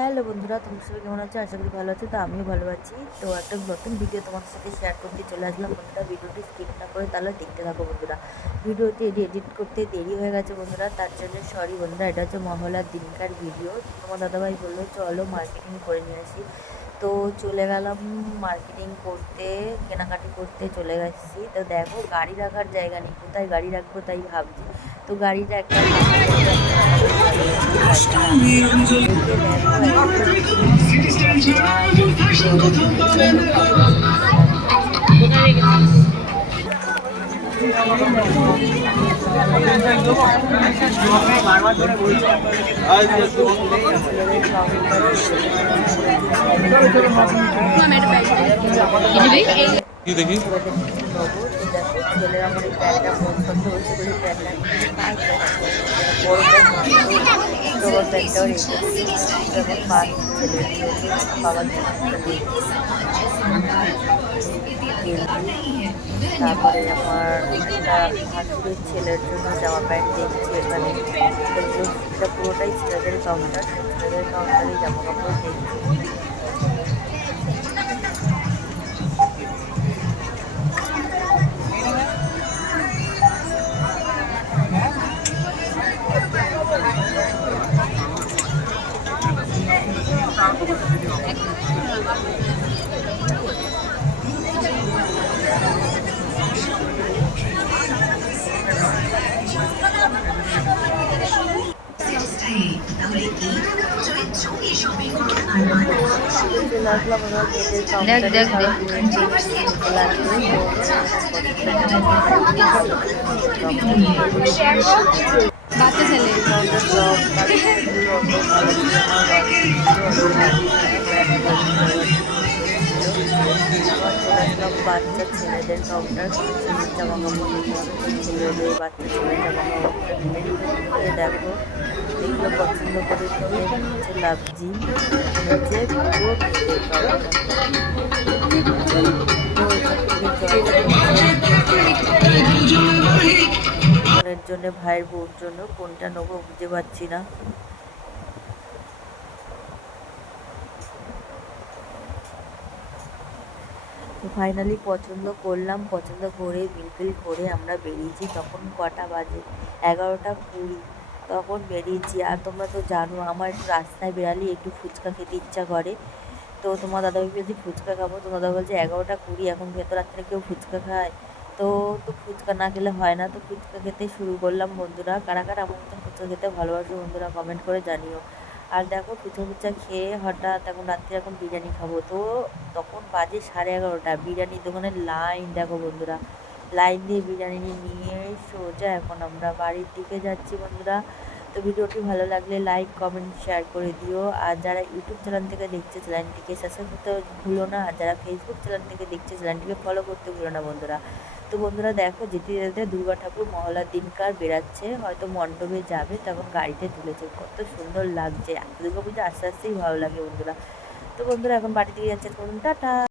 Hello বন্ধুরা, তোমার সবাই কেমন আছো? আশা করি ভালো আছো। তো আমিও ভালো আছি। তো একটা নতুন ভিডিও তোমাদের সাথে শেয়ার করতে চলে আসলাম। বন্ধুরা, ভিডিওটি স্কিপ না করে তাহলে দেখতে থাকো বন্ধুরা। ভিডিওটি এডিট করতে দেরি হয়ে গেছে বন্ধুরা, তার জন্য সরি বন্ধুরা, এটা হচ্ছে মহলার দিনকার ভিডিও তোমার দাদাভাই বলল, চলো মার্কেটিং করে নিয়ে আসি। তো চলে গেলাম মার্কেটিং করতে, কেনাকাটি করতে চলে গেছি। তো দেখো, গাড়ি রাখার জায়গা নেই। কোথায় গাড়ি রাখব তাই ভাবছি। তো গাড়িটা একটা দেখি ছেলের আমার এই প্যান্টটা পছন্দ হয়েছে বলে প্যান্টটা বড় প্যান্ট বড় প্যান্টটাও রেখেছি যেমন মা ছেলের বাবার তারপরে আমার একটা ভাসুরের ছেলের জন্য জামা প্যান্ট দেখছি এখানে পুরোটাই ছেলেদের কাউন্টার ছেলেদের কাউন্টারে জামা কাপড় দেখছি। কাউন্টারে দেখ, দেখ। বাচ্চা ছেলে বাচ্চা ছেলেদের কাউন্টার ছেলের জামা কাপড় ছেলেদের বাচ্চা ছেলের জামা কাপড় দেখো, এগুলো পছন্দ করে হচ্ছে লাভজি, হচ্ছে জন্য, ভাইয়ের বউর জন্য, কোনটা নেব বুঝতে পারছি না। তো ফাইনালি পছন্দ করলাম, পছন্দ করে বিলফিল করে আমরা বেরিয়েছি। তখন কটা বাজে? এগারোটা কুড়ি। তখন বেরিয়েছি। আর তোমরা তো জানো, আমার একটু রাস্তায় বেরালে একটু ফুচকা খেতে ইচ্ছা করে। তো তোমার দাদাভাই যদি ফুচকা খাব? তোমার দাদা বলছে, এগারোটা কুড়ি, এখন ভেতর রাত্রে কেউ ফুচকা খায়? তো তো ফুচকা না খেলে হয় না। তো ফুচকা খেতে শুরু করলাম বন্ধুরা। কারা কারা আমার মতন ফুচকা খেতে ভালোবাসো বন্ধুরা কমেন্ট করে জানিও। আর দেখো ফুচকা ফুচকা খেয়ে হঠাৎ এখন রাত্রে এখন বিরিয়ানি খাব। তো তখন বাজে সাড়ে এগারোটা। বিরিয়ানির দোকানের লাইন দেখো বন্ধুরা। লাইন দিয়ে বিরিয়ানি নিয়ে সোজা এখন আমরা বাড়ির দিকে যাচ্ছি বন্ধুরা। তো ভিডিওটি ভালো লাগলে লাইক কমেন্ট শেয়ার করে দিও। আর যারা ইউটিউব চ্যানেল থেকে দেখছে চ্যানেলটিকে সাবস্ক্রাইব করতে ভুলো না। আর যারা ফেসবুক চ্যানেল থেকে দেখছে চ্যানেলটিকে ফলো করতে ভুলো না বন্ধুরা। তো বন্ধুরা দেখো যেতে যেতে দুর্গা ঠাকুর মহলার দিনকার বেরাচ্ছে হয়তো মণ্ডপে যাবে, তখন গাড়িতে তুলেছে। কত সুন্দর লাগছে। দুর্গা পুজো আস্তে আস্তেই ভালো লাগে বন্ধুরা। তো বন্ধুরা এখন বাড়ি থেকে যাচ্ছে। টাটা!